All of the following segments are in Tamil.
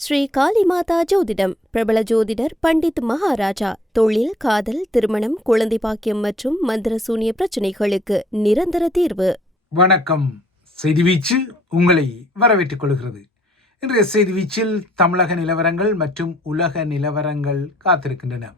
ஸ்ரீ காளிமாதா ஜோதிடம் பிரபல ஜோதிடர் பண்டித் மகாராஜா. தொழில், காதல், திருமணம், குழந்தை பாக்கியம் மற்றும் மந்திர சூனிய பிரச்சனைகளுக்கு நிரந்தர தீர்வு. வணக்கம். செய்தி வீச்சு உங்களை வரவேற்றுக் கொள்கிறது. இன்றைய செய்தி வீச்சில் தமிழக நிலவரங்கள் மற்றும் உலக நிலவரங்கள் காத்திருக்கின்றன.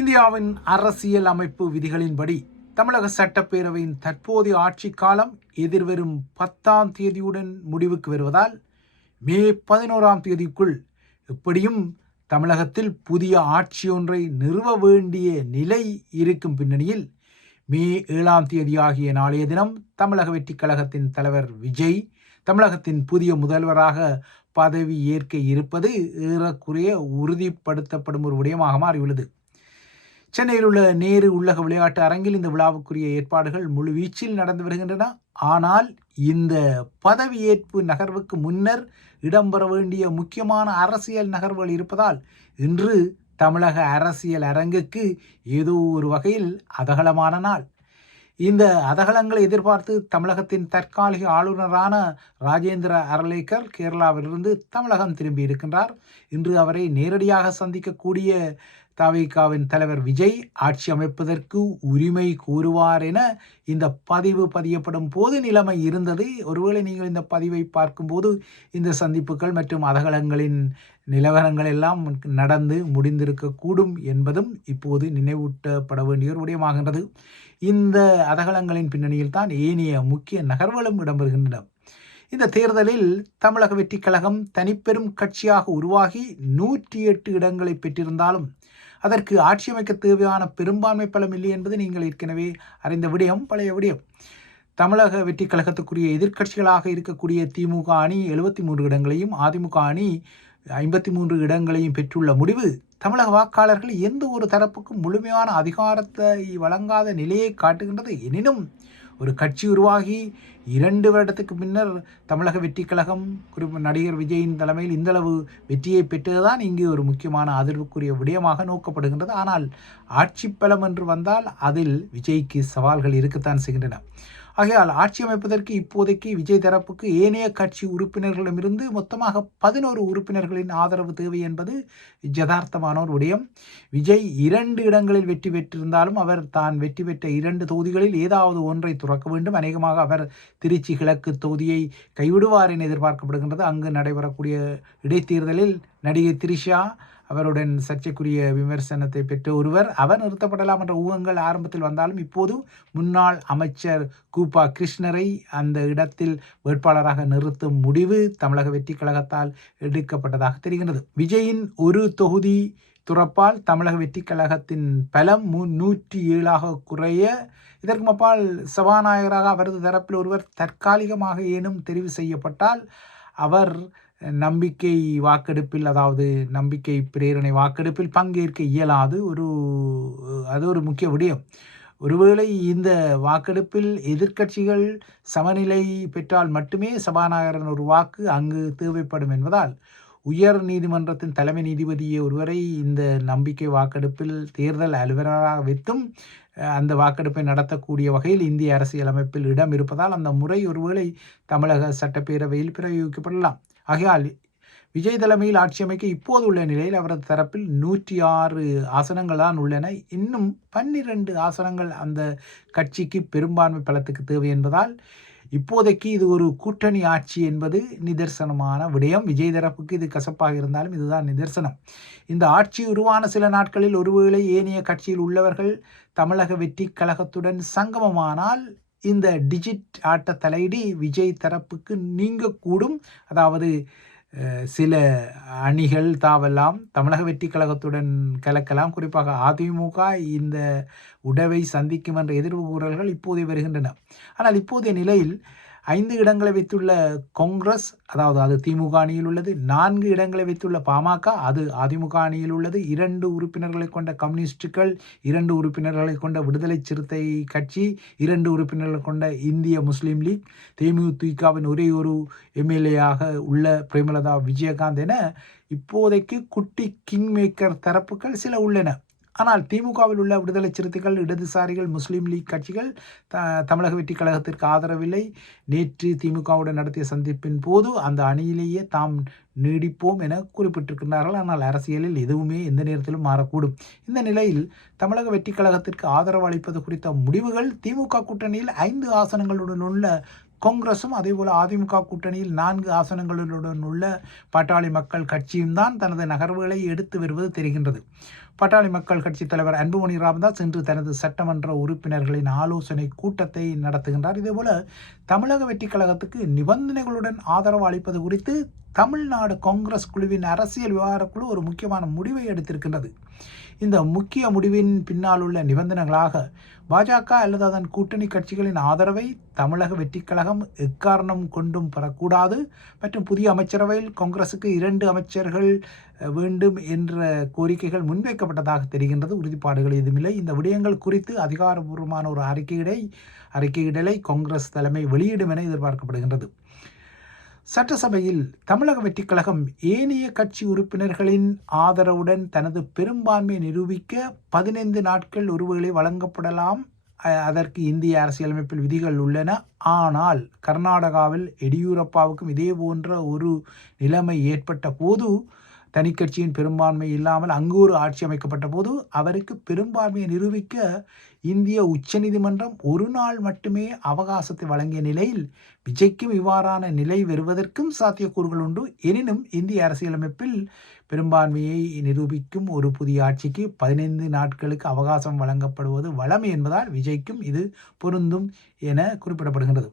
இந்தியாவின் அரசியல் அமைப்பு விதிகளின்படி தமிழக சட்டப்பேரவையின் தற்போதைய ஆட்சி காலம் எதிர்வரும் 10ஆம் தேதியுடன் முடிவுக்கு வருவதால் மே 11ஆம் தேதிக்குள் எப்படியும் தமிழகத்தில் புதிய ஆட்சி ஒன்றை நிறுவ வேண்டிய நிலை இருக்கும் பின்னணியில் மே 7ஆம் தேதி ஆகிய நாளைய தினம் தமிழக வெற்றி கழகத்தின் தலைவர் விஜய் தமிழகத்தின் புதிய முதல்வராக பதவி ஏற்க இருப்பது ஏறக்குறைய உறுதிப்படுத்தப்படும் ஒரு விடயமாக மாறியுள்ளது. சென்னையில் உள்ள நேரு உள்ளக விளையாட்டு அரங்கில் இந்த விழாவுக்குரிய ஏற்பாடுகள் முழு வீச்சில் நடந்து வருகின்றன. ஆனால் இந்த பதவியேற்பு நகர்வுக்கு முன்னர் இடம்பெற வேண்டிய முக்கியமான அரசியல் நகர்வுகள் இருப்பதால் இன்று தமிழக அரசியல் அரங்குக்கு ஏதோ ஒரு வகையில் அதகலமான நாள். இந்த அதகலங்களை எதிர்பார்த்து தமிழகத்தின் தற்காலிக ஆளுநரான ராஜேந்திர அர்லேக்கர் கேரளாவிலிருந்து தமிழகம் திரும்பி இருக்கின்றார். இன்று அவரை நேரடியாக சந்திக்கக்கூடிய தவிகவின் தலைவர் விஜய் ஆட்சி அமைப்பதற்கு உரிமை கோருவார் என இந்த பதிவு பதியப்படும் போது நிலைமை இருந்தது. ஒருவேளை நீங்கள் இந்த பதிவை பார்க்கும்போது இந்த சந்திப்புகள் மற்றும் அதகலங்களின் நிலவரங்கள் எல்லாம் நடந்து முடிந்திருக்கக்கூடும் என்பதும் இப்போது நினைவூட்டப்பட வேண்டிய ஒரு விடயமாகின்றது. இந்த அதகலங்களின் பின்னணியில் தான் ஏனைய முக்கிய நகர்வுகளும் இடம்பெறுகின்றன. இந்த தேர்தலில் தமிழக வெற்றி கழகம் தனிப்பெரும் கட்சியாக உருவாகி 108 இடங்களை பெற்றிருந்தாலும் அதற்கு ஆட்சி அமைக்க தேவையான பெரும்பான்மை பலம் இல்லை என்பது நீங்கள் ஏற்கனவே அறிந்த விடயம், பழைய விடயம். தமிழக வெற்றி கழகத்துக்குரிய எதிர்க்கட்சிகளாக இருக்கக்கூடிய திமுக அணி 73 இடங்களையும் அதிமுக அணி 53 இடங்களையும் பெற்றுள்ள முடிவு தமிழக வாக்காளர்கள் எந்த ஒரு தரப்புக்கும் முழுமையான அதிகாரத்தை வழங்காத நிலையை காட்டுகின்றது. எனினும் ஒரு கட்சி உருவாகி 2 வருடத்துக்கு பின்னர் தமிழக வெற்றி கழகம் நடிகர் விஜயின் தலைமையில் இந்தளவு வெற்றியை பெற்றதுதான் இங்கு ஒரு முக்கியமான அதிர்வுக்குரிய விடயமாக நோக்கப்படுகின்றது. ஆனால் ஆட்சி பலம் என்று வந்தால் அதில் விஜய்க்கு சவால்கள் இருக்கத்தான் செய்கின்றன. ஆகையால் ஆட்சி அமைப்பதற்கு இப்போதைக்கு விஜய் தரப்புக்கு ஏனைய கட்சி உறுப்பினர்களிடமிருந்து மொத்தமாக 11 உறுப்பினர்களின் ஆதரவு தேவை என்பது யதார்த்தமான ஒரு விடயம். விஜய் 2 இடங்களில் வெற்றி பெற்றிருந்தாலும் அவர் தான் வெற்றி பெற்ற 2 தொகுதிகளில் ஏதாவது ஒன்றை துறக்க வேண்டும். அநேகமாக அவர் திருச்சி கிழக்கு தொகுதியை கைவிடுவார் என எதிர்பார்க்கப்படுகின்றது. அங்கு நடைபெறக்கூடிய இடைத்தேர்தலில் நடிகை திரிஷா அவருடன் சர்ச்சைக்குரிய விமர்சனத்தை பெற்ற ஒருவர் அவர் நிறுத்தப்படலாம் என்ற ஊகங்கள் ஆரம்பத்தில் வந்தாலும் இப்போது முன்னாள் அமைச்சர் கூப்பா கிருஷ்ணரை அந்த இடத்தில் வேட்பாளராக நிறுத்தும் முடிவு தமிழக வெற்றி கழகத்தால் எடுக்கப்பட்டதாக தெரிகிறது. விஜயின் ஒரு தொகுதி துறப்பால் தமிழக வெற்றி கழகத்தின் பலம் 107 குறைய, இதற்கு அப்பால் சபாநாயகராக அவரது தரப்பில் ஒருவர் தற்காலிகமாக ஏனும் தெரிவு செய்யப்பட்டால் அவர் நம்பிக்கை வாக்கெடுப்பில், அதாவது நம்பிக்கை பிரேரணை வாக்கெடுப்பில் பங்கேற்க இயலாது. அது ஒரு முக்கிய விடயம். ஒருவேளை இந்த வாக்கெடுப்பில் எதிர்க்கட்சிகள் சமநிலை பெற்றால் மட்டுமே சபாநாயகரின் ஒரு வாக்கு அங்கு தேவைப்படும் என்பதால் உயர் நீதிமன்றத்தின் தலைமை நீதிபதியை ஒருவரை இந்த நம்பிக்கை வாக்கெடுப்பில் தேர்தல் அலுவலராக வைத்தும் அந்த வாக்கெடுப்பை நடத்தக்கூடிய வகையில் இந்திய அரசியலமைப்பில் இடம் இருப்பதால் அந்த முறை ஒருவேளை தமிழக சட்டப்பேரவையில் பிரயோகிக்கப்படலாம். ஆகையால் விஜய் தலைமையில் ஆட்சி அமைக்க இப்போது உள்ள நிலையில் அவரது தரப்பில் 106 ஆசனங்கள் தான் உள்ளன. இன்னும் 12 ஆசனங்கள் அந்த கட்சிக்கு பெரும்பான்மை பலத்துக்கு தேவை என்பதால் இப்போதைக்கு இது ஒரு கூட்டணி ஆட்சி என்பது நிதர்சனமான விடயம். விஜய் தரப்புக்கு இது கசப்பாக இருந்தாலும் இதுதான் நிதர்சனம். இந்த ஆட்சி உருவான சில நாட்களில் ஒருவேளை ஏனைய கட்சியில் உள்ளவர்கள் தமிழக வெற்றி கழகத்துடன் சங்கமமானால் இந்த டிஜிட் ஆட்ட தலையீடு விஜய் தரப்புக்கு நீங்கக்கூடும். அதாவது சில அணிகள் தாவெல்லாம் தமிழக வெற்றி கழகத்துடன் கலக்கலாம். குறிப்பாக அதிமுக இந்த உடவை சந்திக்கும் என்ற எதிர்வு கூறல்கள் இப்போதே வருகின்றன. ஆனால் இப்போதைய நிலையில் 5 இடங்களை வைத்துள்ள காங்கிரஸ், அதாவது அது திமுக அணியில் உள்ளது. 4 இடங்களை வைத்துள்ள பாமக, அது அதிமுக அணியில் உள்ளது. 2 உறுப்பினர்களை கொண்ட கம்யூனிஸ்டுகள், 2 உறுப்பினர்களை கொண்ட விடுதலை சிறுத்தை கட்சி, 2 உறுப்பினர்களை கொண்ட இந்திய முஸ்லீம் லீக், தேமுதிகவின் ஒரே ஒரு எம்எல்ஏயாக உள்ள பிரேமலதா விஜயகாந்த் என இப்போதைக்கு குட்டி கிங் மேக்கர் தரப்புகள் சில உள்ளன. ஆனால் திமுகவில் உள்ள விடுதலை சிறுத்தைகள், இடதுசாரிகள், முஸ்லீம் லீக் கட்சிகள் தமிழக வெற்றி கழகத்திற்கு ஆதரவில்லை. நேற்று திமுகவுடன் நடத்திய சந்திப்பின் போது அந்த அணியிலேயே தாம் நீடிப்போம் என குறிப்பிட்டிருக்கிறார்கள். ஆனால் அரசியலில் எதுவுமே எந்த நேரத்திலும் மாறக்கூடும். இந்த நிலையில் தமிழக வெற்றி கழகத்திற்கு ஆதரவு அளிப்பது குறித்த முடிவுகள் திமுக கூட்டணியில் 5 ஆசனங்களுடன் உள்ள காங்கிரசும் அதேபோல அதிமுக கூட்டணியில் 4 ஆசனங்களுடன் உள்ள பாட்டாளி மக்கள் கட்சியும் தான் தனது நகர்வுகளை எடுத்து வருவது தெரிகின்றது. பாட்டாளி மக்கள் கட்சி தலைவர் அன்புமணி ராமதாஸ் இன்று தனது சட்டமன்ற உறுப்பினர்களின் ஆலோசனை கூட்டத்தை நடத்துகின்றார். இதேபோல தமிழக வெற்றி கழகத்துக்கு நிபந்தனைகளுடன் ஆதரவு அளிப்பது குறித்து தமிழ்நாடு காங்கிரஸ் குழுவின் அரசியல் விவகார குழு ஒரு முக்கியமான முடிவை எடுத்திருக்கின்றது. இந்த முக்கிய முடிவின் பின்னால் உள்ள நிபந்தனைகளாக பாஜக அல்லது அதன் கூட்டணி கட்சிகளின் ஆதரவை தமிழக வெற்றி கழகம் எக்காரணம் கொண்டும் பெறக்கூடாது மற்றும் புதிய அமைச்சரவையில் காங்கிரசுக்கு 2 அமைச்சர்கள் வேண்டும் என்ற கோரிக்கைகள் முன்வைக்கப்பட்டதாக தெரிகின்றது. உறுதிப்பாடுகள் எதுவுமில்லை. இந்த விடயங்கள் குறித்து அதிகாரபூர்வமான ஒரு அறிக்கையிடலை காங்கிரஸ் தலைமை வெளியிடும் என எதிர்பார்க்கப்படுகின்றது. சட்டசபையில் தமிழக வெற்றி கழகம் ஏனைய கட்சி உறுப்பினர்களின் ஆதரவுடன் தனது பெரும்பான்மையை நிரூபிக்க 15 நாட்கள் ஒருவேளை வழங்கப்படலாம். அதற்கு இந்திய அரசியலமைப்பில் விதிகள் உள்ளன. ஆனால் கர்நாடகாவில் எடியூரப்பாவுக்கும் இதே போன்ற ஒரு நிலைமை ஏற்பட்ட போது, தனிக்கட்சியின் பெரும்பான்மை இல்லாமல் அங்கு ஒரு ஆட்சி அமைக்கப்பட்ட போது அவருக்கு பெரும்பான்மையை நிரூபிக்க இந்திய உச்சநீதிமன்றம் 1 நாள் மட்டுமே அவகாசத்தை வழங்கிய நிலையில் விஜய்க்கும் இவ்வாறான நிலை வருவதற்கும் சாத்தியக்கூறுகள் உண்டு. எனினும் இந்திய அரசியலமைப்பில் பெரும்பான்மையை நிரூபிக்கும் ஒரு புதிய ஆட்சிக்கு 15 நாட்களுக்கு அவகாசம் வழங்கப்படுவது வழமை என்பதால் விஜய்க்கும் இது பொருந்தும் என குறிப்பிடப்படுகின்றது.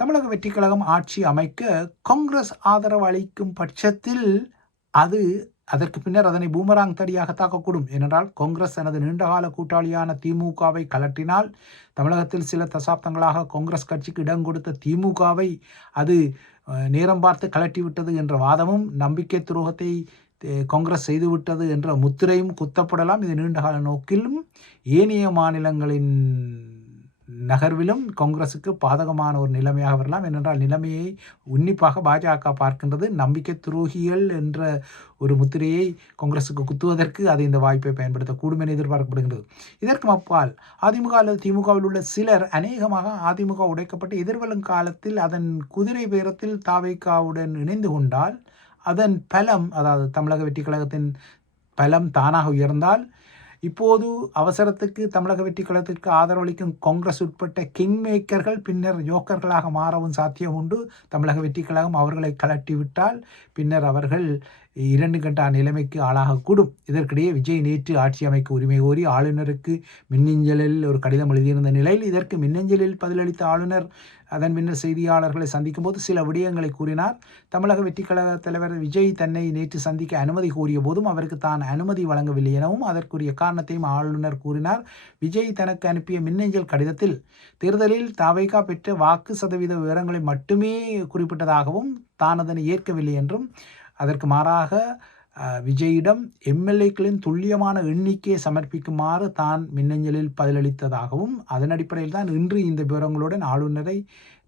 தமிழக வெற்றி கழகம் ஆட்சி அமைக்க காங்கிரஸ் ஆதரவு அளிக்கும் பட்சத்தில் அதற்கு பின்னர் அதனை பூமராங் தடியாக தாக்கக்கூடும். ஏனென்றால் காங்கிரஸ் தனது நீண்டகால கூட்டாளியான திமுகவை கலட்டினால், தமிழகத்தில் சில தசாப்தங்களாக காங்கிரஸ் கட்சிக்கு இடம் கொடுத்த திமுகவை அது நேரம் பார்த்து கலட்டிவிட்டது என்ற வாதமும், நம்பிக்கை துரோகத்தை காங்கிரஸ் செய்துவிட்டது என்ற முத்திரையும் குத்தப்படலாம். இது நீண்டகால நோக்கிலும் ஏனைய மாநிலங்களின் நகர்விலும் காங்கிரசுக்கு பாதகமான ஒரு நிலைமையாக வரலாம். ஏனென்றால் நிலைமையை உன்னிப்பாக பாஜக பார்க்கின்றது. நம்பிக்கை துரோகிகள் என்ற ஒரு முத்திரையை காங்கிரசுக்கு குத்துவதற்கு அது இந்த வாய்ப்பை பயன்படுத்தக்கூடும் என எதிர்பார்க்கப்படுகின்றது. இதற்கு அப்பால் அதிமுக அல்லது திமுகவில் உள்ள சிலர் அநேகமாக அதிமுக உடைக்கப்பட்டு எதிர்வரும் காலத்தில் அதன் குதிரை பேரத்தில் தாவேகாவுடன் இணைந்து கொண்டால் அதன் பலம், அதாவது தமிழக வெற்றி கழகத்தின் பலம் தானாக உயர்ந்தால், இப்போது அவசரத்துக்கு தமிழக வெற்றி கழகத்திற்கு ஆதரவளிக்கும் காங்கிரஸ் உட்பட்ட கிங் மேக்கர்கள் பின்னர் ஜோக்கர்களாக மாறவும் சாத்தியம் உண்டு. தமிழக வெற்றி கழகம் அவர்களை கலட்டிவிட்டால் பின்னர் அவர்கள் 2 கட்ட நிலைமைக்கு ஆளாகக்கூடும். இதற்கிடையே விஜய் நேற்று ஆட்சி அமைக்க உரிமை கோரி ஆளுநருக்கு மின்னஞ்சலில் ஒரு கடிதம் எழுதியிருந்த நிலையில், இதற்கு மின்னஞ்சலில் பதிலளித்த ஆளுநர் அதன் பின்னர் செய்தியாளர்களை சந்திக்கும் போது சில விடயங்களை கூறினார். தமிழக வெற்றி கழக தலைவர் விஜய் தன்னை நேற்று சந்திக்க அனுமதி கோரிய போதும் அவருக்கு தான் அனுமதி வழங்கவில்லை எனவும் அதற்குரிய காரணத்தையும் ஆளுநர் கூறினார். விஜய் தனக்கு அனுப்பிய மின்னஞ்சல் கடிதத்தில் தேர்தலில் தாவேகா பெற்ற வாக்கு சதவீத விவரங்களை மட்டுமே குறிப்பிட்டதாகவும் தான் அதனை ஏற்கவில்லை என்றும், அதற்கு மாறாக விஜயிடம் எம்எல்ஏக்களின் துல்லியமான எண்ணிக்கையை சமர்ப்பிக்குமாறு தான் மின்னஞ்சலில் பதிலளித்ததாகவும், அதன் அடிப்படையில் தான் இன்று இந்த விவரங்களுடன் ஆளுநரை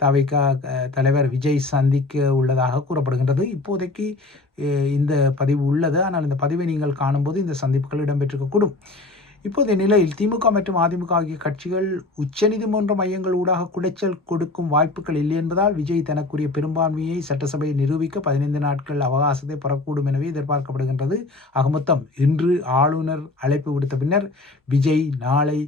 தவிக தலைவர் விஜய் சந்திக்க உள்ளதாக கூறப்படுகின்றது. இப்போதைக்கு இந்த பதிவு உள்ளது. ஆனால் இந்த பதிவை நீங்கள் காணும்போது இந்த சந்திப்புகள் இடம்பெற்றிருக்கக்கூடும். இப்போதைய நிலையில் திமுக மற்றும் அதிமுக ஆகிய கட்சிகள் உச்சநீதிமன்ற மையங்கள் ஊடாக குடைச்சல் கொடுக்கும் வாய்ப்புகள் இல்லை என்பதால் விஜய் தனக்குரிய பெரும்பான்மையை சட்டசபையை நிரூபிக்க 15 நாட்கள் அவகாசத்தை பெறக்கூடும் எனவே எதிர்பார்க்கப்படுகின்றது. மொத்தம் இன்று ஆளுநர் அழைப்பு விடுத்த பின்னர் விஜய் நாளை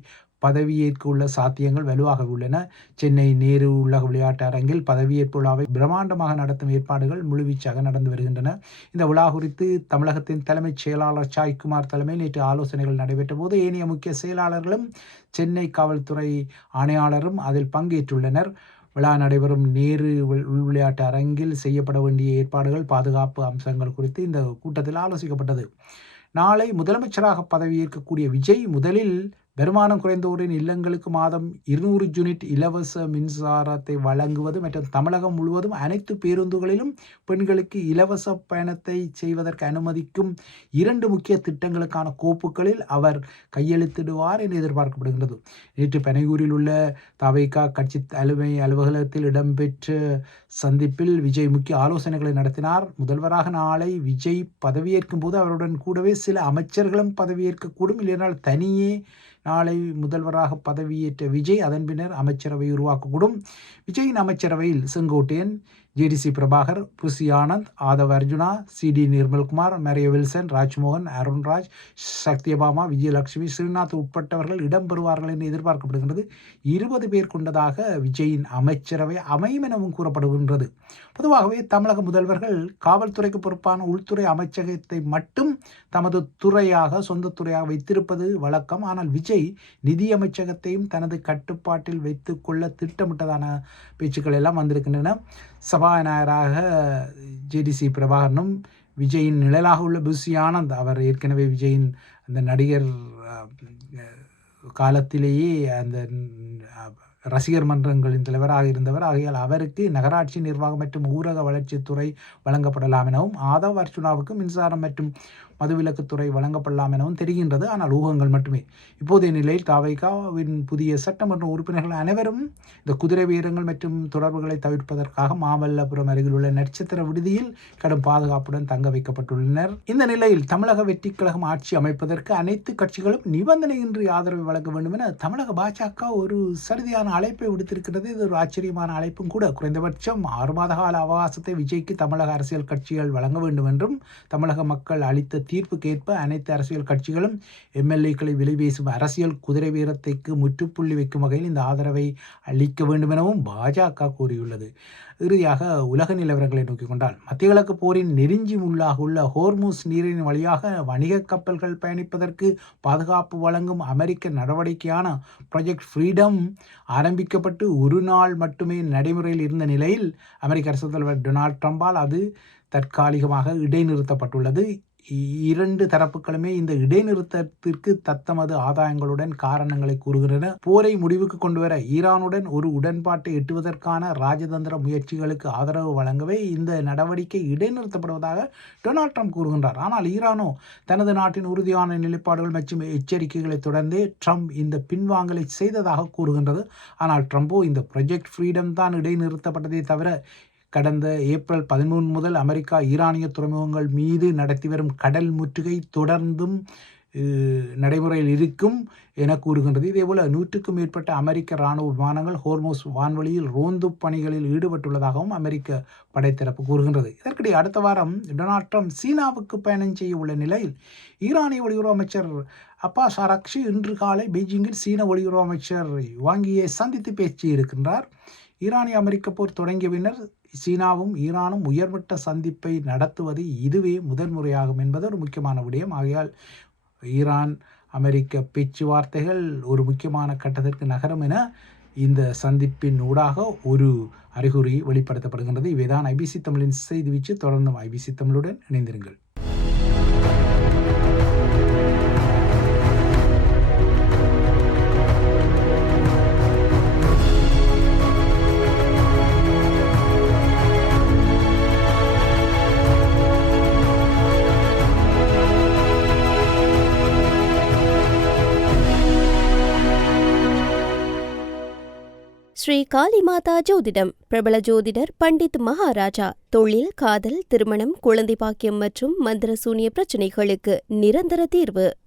பதவியேற்க உள்ள சாத்தியங்கள் வலுவாக உள்ளன. சென்னை நேரு உலக விளையாட்டு அரங்கில் பதவியேற்பு விழாவை பிரம்மாண்டமாக நடத்தும் ஏற்பாடுகள் முழுவீச்சாக நடந்து வருகின்றன. இந்த விழா குறித்து தமிழகத்தின் தலைமைச் செயலாளர் சாய்குமார் தலைமையில் நேற்று ஆலோசனைகள் நடைபெற்ற போது ஏனைய முக்கிய செயலாளர்களும் சென்னை காவல்துறை ஆணையாளரும் அதில் பங்கேற்றுள்ளனர். விழா நடைபெறும் நேரு உள் விளையாட்டு அரங்கில் செய்யப்பட வேண்டிய ஏற்பாடுகள், பாதுகாப்பு அம்சங்கள் குறித்து இந்த கூட்டத்தில் ஆலோசிக்கப்பட்டது. நாளை முதலமைச்சராக பதவியேற்கக்கூடிய விஜய் முதலில் வருமானம் குறைந்தோரின் இல்லங்களுக்கு மாதம் 200 யூனிட் இலவச மின்சாரத்தை வழங்குவது மற்றும் தமிழகம் முழுவதும் அனைத்து பேருந்துகளிலும் பெண்களுக்கு இலவச பயணத்தை செய்வதற்கு அனுமதிக்கும் 2 முக்கிய திட்டங்களுக்கான கோப்புகளில் அவர் கையெழுத்திடுவார் என எதிர்பார்க்கப்படுகிறது. நேற்று பனையூரில் உள்ள தவைகா கட்சி தலைமை அலுவலகத்தில் இடம்பெற்ற சந்திப்பில் விஜய் முக்கிய ஆலோசனைகளை நடத்தினார். முதல்வராக நாளை விஜய் பதவியேற்கும் போது அவருடன் கூடவே சில அமைச்சர்களும் பதவியேற்கக்கூடும். இல்லைனால் தனியே நாளை முதல்வராக பதவியேற்ற விஜய் அதன் பின்னர் அமைச்சரவை உருவாக்கக்கூடும். விஜயின் அமைச்சரவையில் Sengottaiyan, JDC Prabhakar, Bussy Anand, Aadhav Arjuna, CD Nirmalkumar, Maria Wilson, Rajmohan, Arunraj, Satyabhama, Vijayalakshmi, Srinath உட்பட்டவர்கள் இடம்பெறுவார்கள் என்று எதிர்பார்க்கப்படுகின்றது. 20 பேர் கொண்டதாக விஜயின் அமைச்சரவை அமையும் எனவும் கூறப்படுகின்றது. பொதுவாகவே தமிழக முதல்வர்கள் காவல்துறைக்கு பொறுப்பான உள்துறை அமைச்சகத்தை மட்டும் தமது துறையாக சொந்த துறையாக வைத்திருப்பது வழக்கம். ஆனால் விஜய் நிதி அமைச்சகத்தையும் தனது கட்டுப்பாட்டில் வைத்துக் கொள்ள திட்டமிட்டதான பேச்சுக்கள் எல்லாம் வந்திருக்கின்றன. சபாநாயகராக ஜேடிசி பிரபாகரனும் விஜயின் நிழலாக உள்ள புசி ஆனந்த், அவர் ஏற்கனவே விஜயின் அந்த நடிகர் காலத்திலேயே அந்த ரசிகர் மன்றங்களின் தலைவராக இருந்தவர். ஆகையால் அவருக்கு நகராட்சி நிர்வாகம் மற்றும் ஊரக வளர்ச்சித்துறை வழங்கப்படலாம் எனவும், ஆதவ் அர்ஜுனாவுக்கு மின்சாரம் மற்றும் மதுவிலக்குத்துறை வழங்கப்படலாம் எனவும் தெரிகின்றது. ஆனால் ஊகங்கள் மட்டுமே. இப்போதைய நிலையில் தவைகாவின் புதிய சட்டமன்ற உறுப்பினர்கள் அனைவரும் இந்த குதிரை வீரங்கள் மற்றும் தொடர்புகளை தவிர்ப்பதற்காக மாமல்லபுரம் அருகில் உள்ள நட்சத்திர விடுதியில் கடும் பாதுகாப்புடன் தங்க வைக்கப்பட்டுள்ளனர். இந்த நிலையில் தமிழக வெற்றி கழகம் ஆட்சி அமைப்பதற்கு அனைத்து கட்சிகளும் நிபந்தனையின்றி ஆதரவு வழங்க வேண்டும் என தமிழக பாஜக ஒரு சரிதியான அழைப்பை விடுத்திருக்கிறது. இது ஒரு ஆச்சரியமான அழைப்பும் கூட. குறைந்தபட்சம் 6 மாத கால அவகாசத்தை விஜய்க்கு தமிழக அரசியல் கட்சிகள் வழங்க வேண்டும் என்றும், தமிழக மக்கள் அளித்த தீர்ப்புக்கேற்ப அனைத்து அரசியல் கட்சிகளும் எம்எல்ஏக்களை விலை பேசும் அரசியல் குதிரை வீரத்தைக்கு முற்றுப்புள்ளி வைக்கும் வகையில் இந்த ஆதரவை அளிக்க வேண்டும் எனவும் பாஜக கூறியுள்ளது. இறுதியாக உலக நிலவரங்களை நோக்கிக் கொண்டால், மத்திய கிழக்கு போரின் நெருஞ்சி முள்ளாக உள்ள ஹோர்முஸ் நீரின் வழியாக வணிக கப்பல்கள் பயணிப்பதற்கு பாதுகாப்பு வழங்கும் அமெரிக்க நடவடிக்கையான ப்ராஜெக்ட் ஃப்ரீடம் ஆரம்பிக்கப்பட்டு ஒரு நாள் மட்டுமே நடைமுறையில் இருந்த நிலையில் அமெரிக்க அரசு தலைவர் டொனால்ட் ட்ரம்பால் அது தற்காலிகமாக இடைநிறுத்தப்பட்டுள்ளது. 2 தரப்புகளுமே இந்த இடைநிறுத்தத்திற்கு தத்தமது ஆதாயங்களுடன் காரணங்களை கூறுகின்றன. போரை முடிவுக்கு கொண்டுவர ஈரானுடன் ஒரு உடன்பாட்டை எட்டுவதற்கான ராஜதந்திர முயற்சிகளுக்கு ஆதரவு வழங்கவே இந்த நடவடிக்கை இடைநிறுத்தப்படுவதாக டொனால்ட் ட்ரம்ப் கூறுகின்றார். ஆனால் ஈரானோ தனது நாட்டின் உறுதியான நிலைப்பாடுகள் மற்றும் எச்சரிக்கைகளை தொடர்ந்தே ட்ரம்ப் இந்த பின்வாங்கலை செய்ததாக கூறுகின்றது. ஆனால் ட்ரம்போ இந்த ப்ராஜெக்ட் ஃப்ரீடம் தான் இடைநிறுத்தப்பட்டதே தவிர கடந்த ஏப்ரல் 13 முதல் அமெரிக்கா ஈரானிய துறைமுகங்கள் மீது நடத்தி வரும் கடல் முற்றுகை தொடர்ந்தும் நடைமுறையில் இருக்கும் என கூறுகின்றது. இதேபோல 100க்கும் மேற்பட்ட அமெரிக்க இராணுவ விமானங்கள் ஹோர்முஸ் வான்வழியில் ரோந்து பணிகளில் ஈடுபட்டுள்ளதாகவும் அமெரிக்க படைத்தரப்பு கூறுகின்றது. இதற்கிடையே அடுத்த வாரம் டொனால்ட் ட்ரம்ப் சீனாவுக்கு பயணம் செய்ய உள்ள நிலையில் ஈரானிய வெளியுறவு அமைச்சர் அப்பாஸ் அரக்ஷி இன்று காலை பெய்ஜிங்கில் சீன வெளியுறவு அமைச்சர் வாங்கியை சந்தித்து பேசியிருக்கின்றார். ஈரானிய அமெரிக்க போர் தொடங்கிய பின்னர் சீனாவும் ஈரானும் உயர்மட்ட சந்திப்பை நடத்துவது இதுவே முதன்முறையாகும் என்பது ஒரு முக்கியமான விடயம். ஆகையால் ஈரான் அமெரிக்க பேச்சுவார்த்தைகள் ஒரு முக்கியமான கட்டத்திற்கு நகரும் என இந்த சந்திப்பின் ஊடாக ஒரு அறிகுறி வெளிப்படுத்தப்படுகின்றது. இவைதான் ஐபிசி தமிழின் செய்தி வீச்சு. தொடர்ந்தும் ஐபிசி தமிழுடன் இணைந்திருங்கள். ஸ்ரீ காளிமாதா ஜோதிடம். பிரபல ஜோதிடர் பண்டித் மகாராஜா. தொழில், காதல், திருமணம், குழந்தை பாக்கியம் மற்றும் மந்திர சூனிய பிரச்சினைகளுக்கு நிரந்தர தீர்வு.